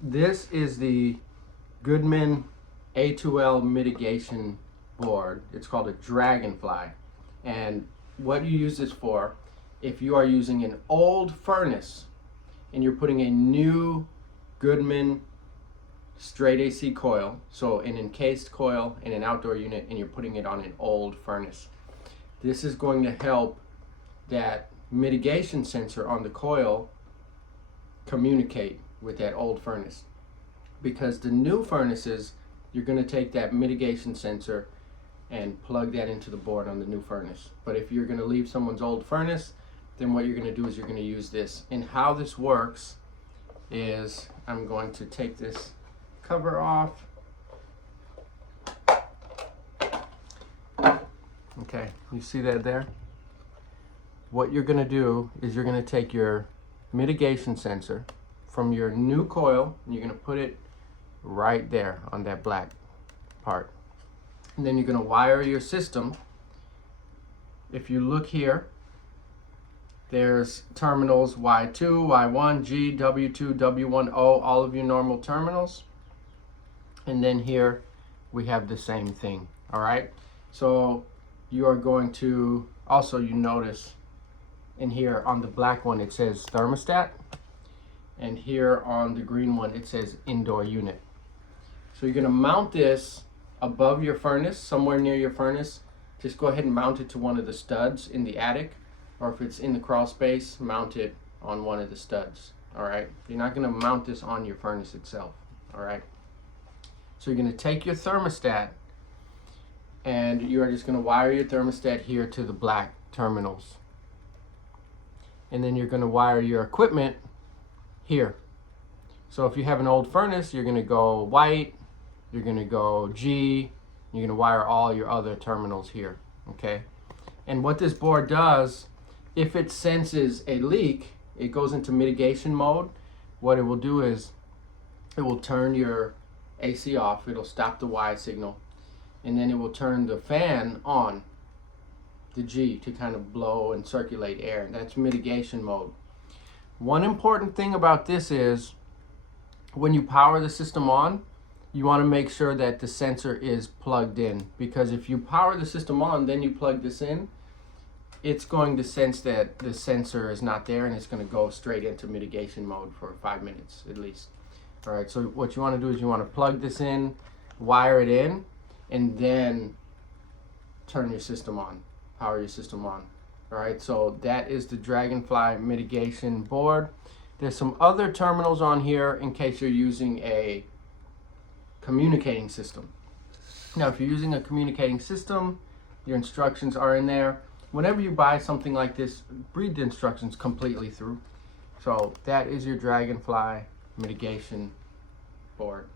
This is the Goodman A2L mitigation board. It's called a Dragonfly. And what you use this for, if you are using an old furnace and you're putting a new Goodman straight AC coil, so an encased coil in an outdoor unit, and you're putting it on an old furnace. This is going to help that mitigation sensor on the coil communicate with that old furnace. Because the new furnaces, you're going to take that mitigation sensor and plug that into the board on the new furnace. But if you're going to leave someone's old furnace, then what you're going to do is you're going to use this. And how this works is, I'm going to take this cover off. Okay, you see that there? What you're going to do is you're going to take your mitigation sensor from your new coil and you're going to put it right there on that black part. And then you're going to wire your system. If you look here, there's terminals Y2, Y1, G, W2, W1, O, all of your normal terminals. And then here we have the same thing, all right? So you are going to, also you notice in here on the black one it says thermostat, and here on the green one it says indoor unit. So you're gonna mount this above your furnace, somewhere near your furnace. Just go ahead and mount it to one of the studs in the attic, or if it's in the crawl space, mount it on one of the studs, all right? You're not gonna mount this on your furnace itself, all right? So you're gonna take your thermostat and you are just gonna wire your thermostat here to the black terminals. And then you're gonna wire your equipment here. So if you have an old furnace, you're gonna go white, you're gonna go G, you're gonna wire all your other terminals here, okay? And what this board does, if it senses a leak, it goes into mitigation mode. What it will do is it will turn your AC off, it'll stop the Y signal, and then it will turn the fan on, the G, to kind of blow and circulate air. That's mitigation mode. One important thing about this is when you power the system on, you want to make sure that the sensor is plugged in, because if you power the system on, then you plug this in, it's going to sense that the sensor is not there and it's going to go straight into mitigation mode for 5 minutes at least. All right, so what you want to do is you want to plug this in, wire it in, and then turn your system on, power your system on. All right, so that is the Dragonfly mitigation board. There's some other terminals on here in case you're using a communicating system. Now, if you're using a communicating system, your instructions are in there. Whenever you buy something like this, read the instructions completely through. So that is your Dragonfly mitigation board.